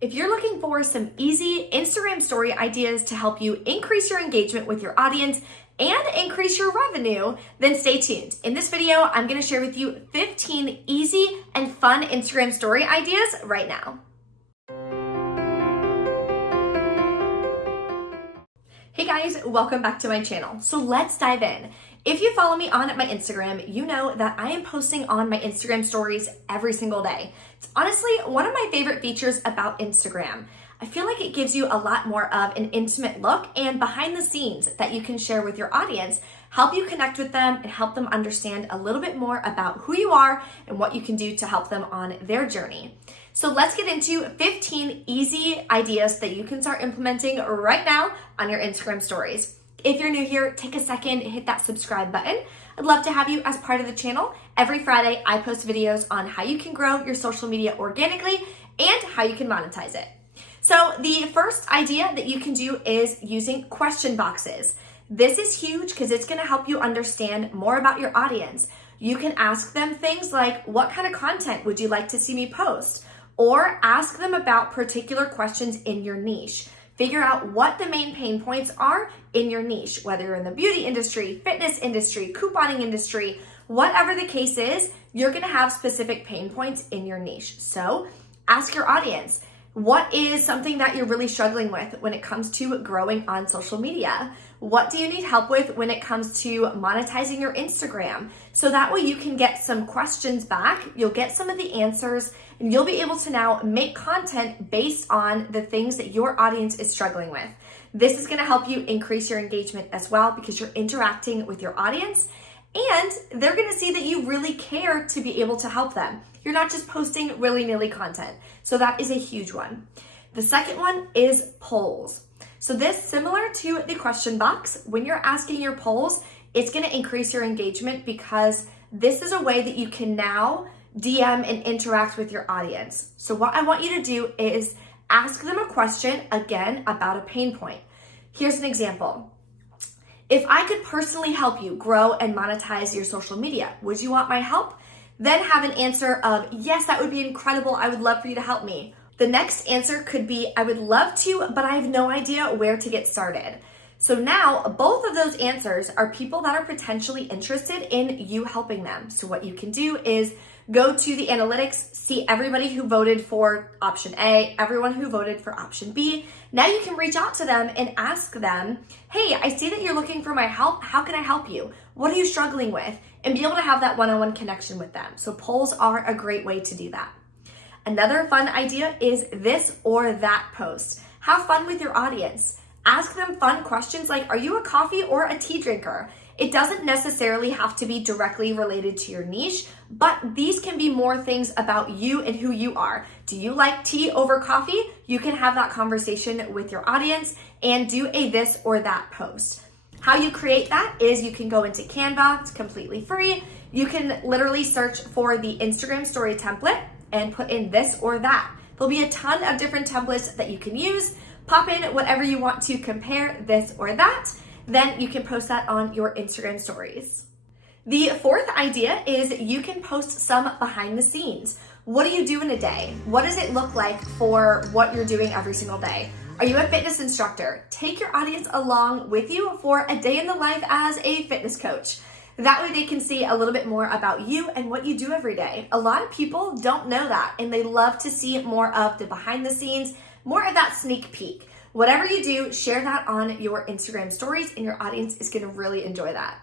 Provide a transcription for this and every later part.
If you're looking for some easy Instagram story ideas to help you increase your engagement with your audience and increase your revenue, then stay tuned. In this video, I'm gonna share with you 15 easy and fun Instagram story ideas right now. Hey guys, welcome back to my channel. So let's dive in. If you follow me on my Instagram, you know that I am posting on my Instagram stories every single day. It's honestly one of my favorite features about Instagram. I feel like it gives you a lot more of an intimate look and behind the scenes that you can share with your audience, help you connect with them and help them understand a little bit more about who you are and what you can do to help them on their journey. So let's get into 15 easy ideas that you can start implementing right now on your Instagram stories. If you're new here, take a second and hit that subscribe button. I'd love to have you as part of the channel. Every Friday, I post videos on how you can grow your social media organically and how you can monetize it. So the first idea that you can do is using question boxes. This is huge because it's going to help you understand more about your audience. You can ask them things like, what kind of content would you like to see me post? Or ask them about particular questions in your niche. Figure out what the main pain points are in your niche, whether you're in the beauty industry, fitness industry, couponing industry, whatever the case is, you're gonna have specific pain points in your niche. So ask your audience, what is something that you're really struggling with when it comes to growing on social media? What do you need help with when it comes to monetizing your Instagram? So that way you can get some questions back, you'll get some of the answers, and you'll be able to now make content based on the things that your audience is struggling with. This is gonna help you increase your engagement as well because you're interacting with your audience and they're gonna see that you really care to be able to help them. You're not just posting willy-nilly content. So that is a huge one. The second one is polls. So this, similar to the question box, when you're asking your polls, it's gonna increase your engagement because this is a way that you can now DM and interact with your audience. So what I want you to do is ask them a question, again, about a pain point. Here's an example. If I could personally help you grow and monetize your social media, would you want my help? Then have an answer of, yes, that would be incredible. I would love for you to help me. The next answer could be, I would love to, but I have no idea where to get started. So now both of those answers are people that are potentially interested in you helping them. So what you can do is go to the analytics, see everybody who voted for option A, everyone who voted for option B. Now you can reach out to them and ask them, hey, I see that you're looking for my help. How can I help you? What are you struggling with? And be able to have that one-on-one connection with them. So polls are a great way to do that. Another fun idea is this or that post. Have fun with your audience. Ask them fun questions like, are you a coffee or a tea drinker? It doesn't necessarily have to be directly related to your niche, but these can be more things about you and who you are. Do you like tea over coffee? You can have that conversation with your audience and do a this or that post. How you create that is you can go into Canva, it's completely free. You can literally search for the Instagram story template and put in this or that. There'll be a ton of different templates that you can use. Pop in whatever you want to compare this or that. Then you can post that on your Instagram stories. The fourth idea is you can post some behind the scenes. What do you do in a day? What does it look like for what you're doing every single day? Are you a fitness instructor? Take your audience along with you for a day in the life as a fitness coach. That way they can see a little bit more about you and what you do every day. A lot of people don't know that and they love to see more of the behind the scenes, more of that sneak peek. Whatever you do, share that on your Instagram stories and your audience is gonna really enjoy that.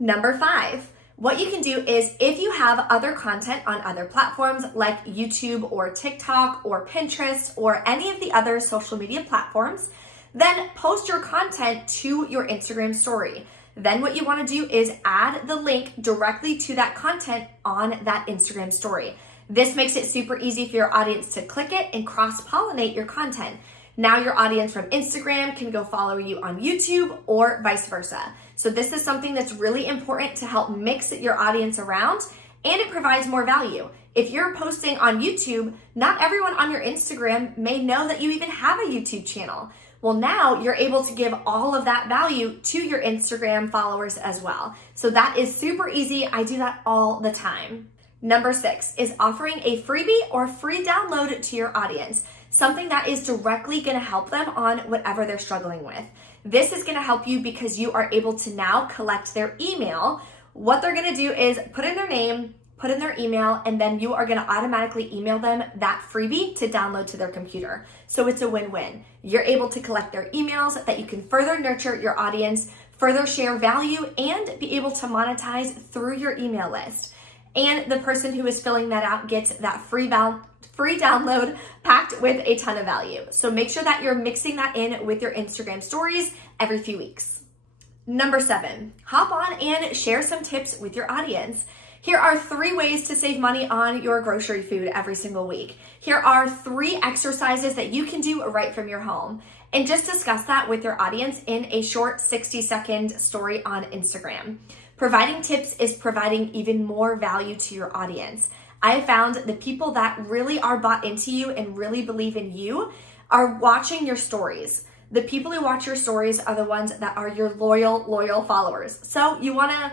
Number 5, what you can do is if you have other content on other platforms like YouTube or TikTok or Pinterest or any of the other social media platforms, then post your content to your Instagram story. Then what you wanna do is add the link directly to that content on that Instagram story. This makes it super easy for your audience to click it and cross-pollinate your content. Now your audience from Instagram can go follow you on YouTube or vice versa. So this is something that's really important to help mix your audience around and it provides more value. If you're posting on YouTube, not everyone on your Instagram may know that you even have a YouTube channel. Well, now you're able to give all of that value to your Instagram followers as well. So that is super easy. I do that all the time. Number 6 is offering a freebie or free download to your audience. something that is directly going to help them on whatever they're struggling with. This is going to help you because you are able to now collect their email. What they're going to do is put in their name, put in their email, and then you are going to automatically email them that freebie to download to their computer. So it's a win-win. You're able to collect their emails that you can further nurture your audience, further share value, and be able to monetize through your email list. And the person who is filling that out gets that free download packed with a ton of value. So make sure that you're mixing that in with your Instagram stories every few weeks. Number 7, hop on and share some tips with your audience. Here are 3 ways to save money on your grocery food every single week. Here are 3 exercises that you can do right from your home. And just discuss that with your audience in a short 60-second story on Instagram. Providing tips is providing even more value to your audience. I have found the people that really are bought into you and really believe in you are watching your stories. The people who watch your stories are the ones that are your loyal followers. So you want to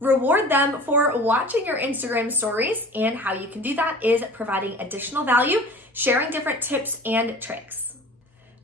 reward them for watching your Instagram stories, and how you can do that is providing additional value, sharing different tips and tricks.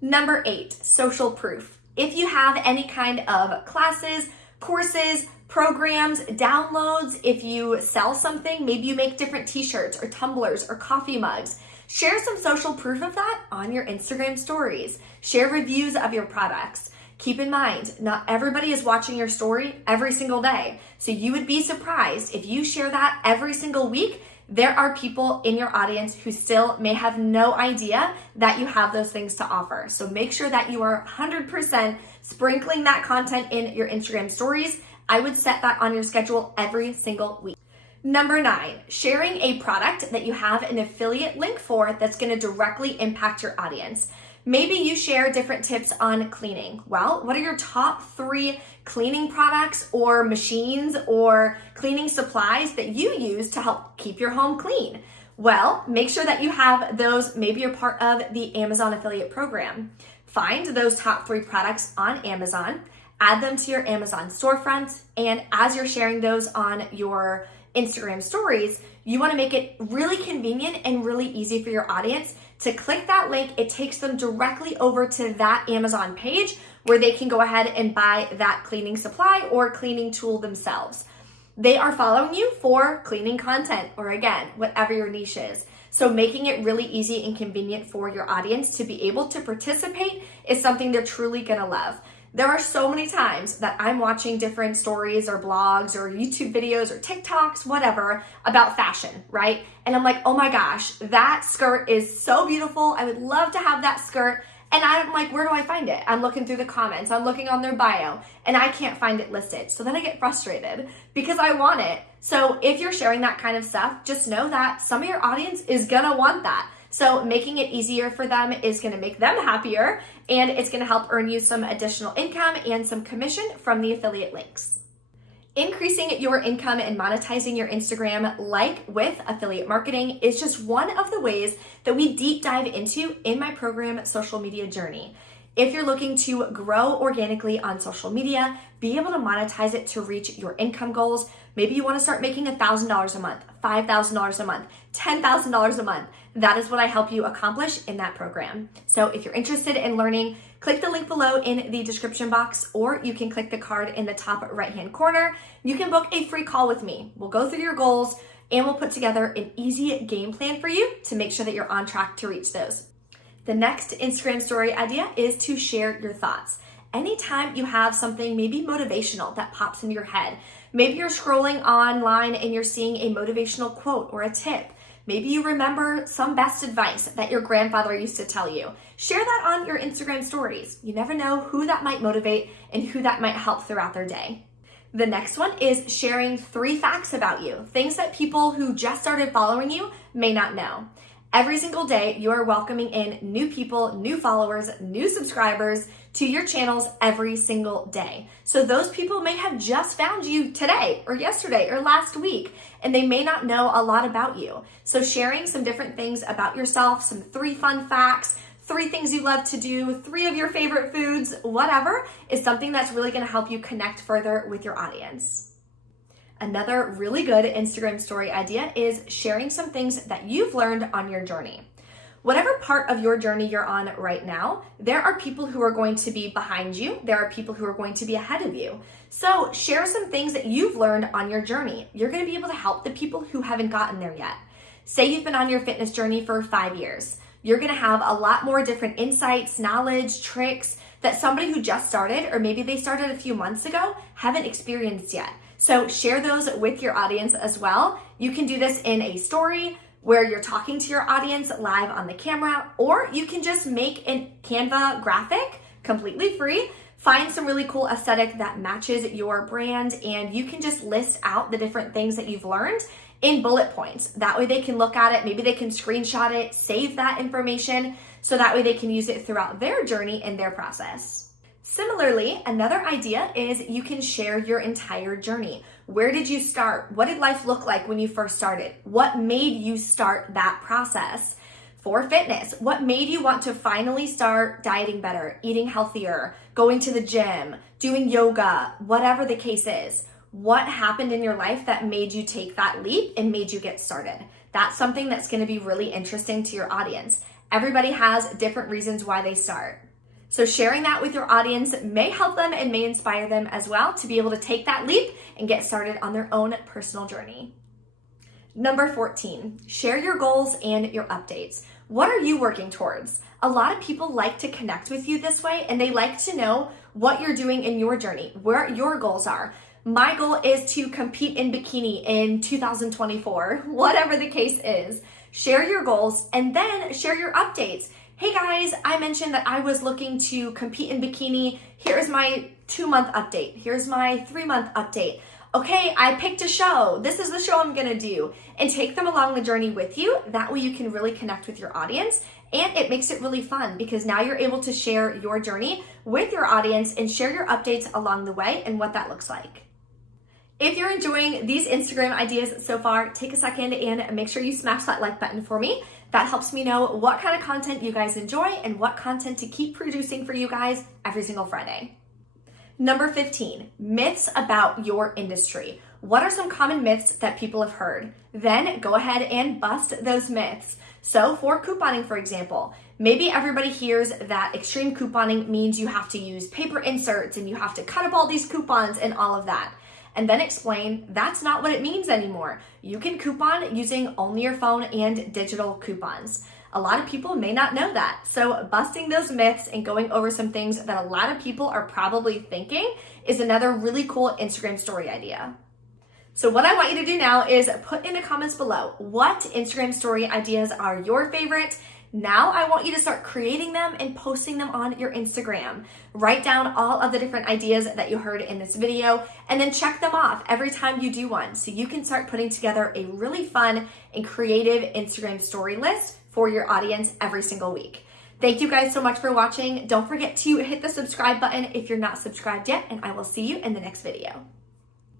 Number 8, social proof. If you have any kind of classes, courses, programs, downloads, if you sell something, maybe you make different t-shirts or tumblers or coffee mugs, share some social proof of that on your Instagram stories. Share reviews of your products. Keep in mind, not everybody is watching your story every single day. So you would be surprised if you share that every single week. There are people in your audience who still may have no idea that you have those things to offer. So make sure that you are 100% sprinkling that content in your Instagram stories. I would set that on your schedule every single week. Number 9, sharing a product that you have an affiliate link for that's going to directly impact your audience. Maybe you share different tips on cleaning. Well, what are your top 3 cleaning products or machines or cleaning supplies that you use to help keep your home clean? Well, make sure that you have those. Maybe you're part of the Amazon affiliate program. Find those top 3 products on Amazon, add them to your Amazon storefront, and as you're sharing those on your Instagram stories, you want to make it really convenient and really easy for your audience to click that link. It takes them directly over to that Amazon page where they can go ahead and buy that cleaning supply or cleaning tool themselves. They are following you for cleaning content, or again, whatever your niche is. So making it really easy and convenient for your audience to be able to participate is something they're truly gonna love. There are so many times that I'm watching different stories or blogs or YouTube videos or TikToks, whatever, about fashion, right? And I'm like, oh my gosh, that skirt is so beautiful. I would love to have that skirt. And I'm like, where do I find it? I'm looking through the comments, I'm looking on their bio, and I can't find it listed. So then I get frustrated because I want it. So if you're sharing that kind of stuff, just know that some of your audience is gonna want that. So making it easier for them is gonna make them happier, and it's gonna help earn you some additional income and some commission from the affiliate links. Increasing your income and monetizing your Instagram, like with affiliate marketing, is just one of the ways that we deep dive into in my program, Social Media Journey. If you're looking to grow organically on social media, be able to monetize it to reach your income goals, maybe you want to start making $1,000 a month, $5,000 a month, $10,000 a month. That is what I help you accomplish in that program. So if you're interested in learning, click the link below in the description box, or you can click the card in the top right-hand corner. You can book a free call with me. We'll go through your goals and we'll put together an easy game plan for you to make sure that you're on track to reach those. The next Instagram story idea is to share your thoughts. Anytime you have something maybe motivational that pops into your head, maybe you're scrolling online and you're seeing a motivational quote or a tip. Maybe you remember some best advice that your grandfather used to tell you. Share that on your Instagram stories. You never know who that might motivate and who that might help throughout their day. The next one is sharing 3 facts about you, things that people who just started following you may not know. Every single day, you are welcoming in new people, new followers, new subscribers to your channels every single day. So those people may have just found you today or yesterday or last week, and they may not know a lot about you. So sharing some different things about yourself, some 3 fun facts, 3 things you love to do, 3 of your favorite foods, whatever, is something that's really gonna help you connect further with your audience. Another really good Instagram story idea is sharing some things that you've learned on your journey. Whatever part of your journey you're on right now, there are people who are going to be behind you. There are people who are going to be ahead of you. So share some things that you've learned on your journey. You're going to be able to help the people who haven't gotten there yet. Say you've been on your fitness journey for 5 years. You're going to have a lot more different insights, knowledge, tricks that somebody who just started, or maybe they started a few months ago, haven't experienced yet. So share those with your audience as well. You can do this in a story where you're talking to your audience live on the camera, or you can just make a Canva graphic completely free. Find some really cool aesthetic that matches your brand, and you can just list out the different things that you've learned in bullet points. That way they can look at it, maybe they can screenshot it, save that information, so that way they can use it throughout their journey and their process. Similarly, another idea is you can share your entire journey. Where did you start? What did life look like when you first started? What made you start that process? For fitness, what made you want to finally start dieting better, eating healthier, going to the gym, doing yoga, whatever the case is? What happened in your life that made you take that leap and made you get started? That's something that's going to be really interesting to your audience. Everybody has different reasons why they start. So sharing that with your audience may help them and may inspire them as well to be able to take that leap and get started on their own personal journey. Number 14, share your goals and your updates. What are you working towards? A lot of people like to connect with you this way, and they like to know what you're doing in your journey, where your goals are. My goal is to compete in bikini in 2024, whatever the case is. Share your goals and then share your updates. Hey guys, I mentioned that I was looking to compete in bikini. Here's my 2-month update. Here's my 3-month update. Okay, I picked a show. This is the show I'm gonna do. And take them along the journey with you. That way you can really connect with your audience, and it makes it really fun because now you're able to share your journey with your audience and share your updates along the way and what that looks like. If you're enjoying these Instagram ideas so far, take a second and make sure you smash that like button for me. That helps me know what kind of content you guys enjoy and what content to keep producing for you guys every single Friday. Number 15, myths about your industry. What are some common myths that people have heard? Then go ahead and bust those myths. So for couponing, for example, maybe everybody hears that extreme couponing means you have to use paper inserts and you have to cut up all these coupons and all of that. And then explain that's not what it means anymore. You can coupon using only your phone and digital coupons. A lot of people may not know that. So busting those myths and going over some things that a lot of people are probably thinking is another really cool Instagram story idea. So what I want you to do now is put in the comments below what Instagram story ideas are your favorite. Now I want you to start creating them and posting them on your Instagram. Write down all of the different ideas that you heard in this video and then check them off every time you do one so you can start putting together a really fun and creative Instagram story list for your audience every single week. Thank you guys so much for watching. Don't forget to hit the subscribe button if you're not subscribed yet, and I will see you in the next video.